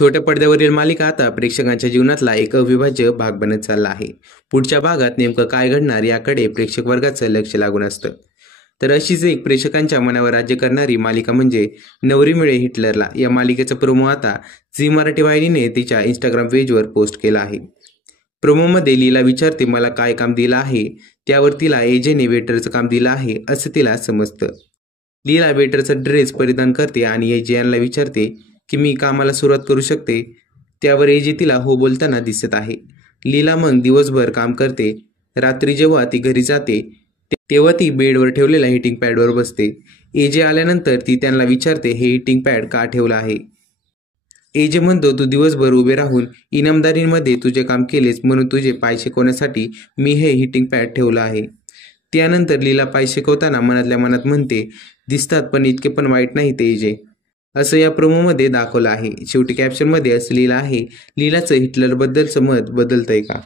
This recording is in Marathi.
छोट्या पडद्यावरील मालिका आता प्रेक्षकांच्या जीवनातला एक अविभाज्य भाग बनत चालला आहे. पुढच्या भागात नेमकं काय घडणार याकडे प्रेक्षक वर्गाचं लक्ष लागून असतं. तर अशीच एक प्रेक्षकांच्या मनावर राज्य करणारी मालिका म्हणजे नवरी मिळे हिटलरला या मालिकेचा प्रोमो आता झी मराठी वाहिनीने तिच्या इंस्टाग्राम पेजवर पोस्ट केला आहे. प्रोमोमध्ये लीला विचारते मला काय काम दिलं आहे, त्यावर तिला एजेने वेटरचं काम दिलं आहे असं तिला समजतं. लीला वेटरचा ड्रेस परिधान करते आणि एजे यांना विचारते की मी कामाला सुरुवात करू शकते, त्यावर एजे तिला हो बोलताना दिसत आहे. लीला मग दिवसभर काम करते. रात्री जेव्हा ती घरी जाते तेव्हा ती बेडवर ठेवलेल्या हिटिंग पॅडवर बसते. एजे आल्यानंतर ती त्यांना विचारते हे हिटिंग पॅड का ठेवलं आहे. एजे म्हणतो तू दिवसभर उभे राहून इनामदारीमध्ये तुझे काम केलेस म्हणून तुझे पाय शिकवण्यासाठी मी हे हिटिंग पॅड ठेवलं आहे. त्यानंतर लीला पाय शिकवताना मनातल्या मनात म्हणते दिसतात पण इतके पण वाईट नाही ते एजे, असं या प्रोमोमध्ये दाखवलं आहे. शेवटी कॅप्शनमध्ये असं लिहिलं आहे लीलाचं हिटलरबद्दलचं मत बदलतंय का.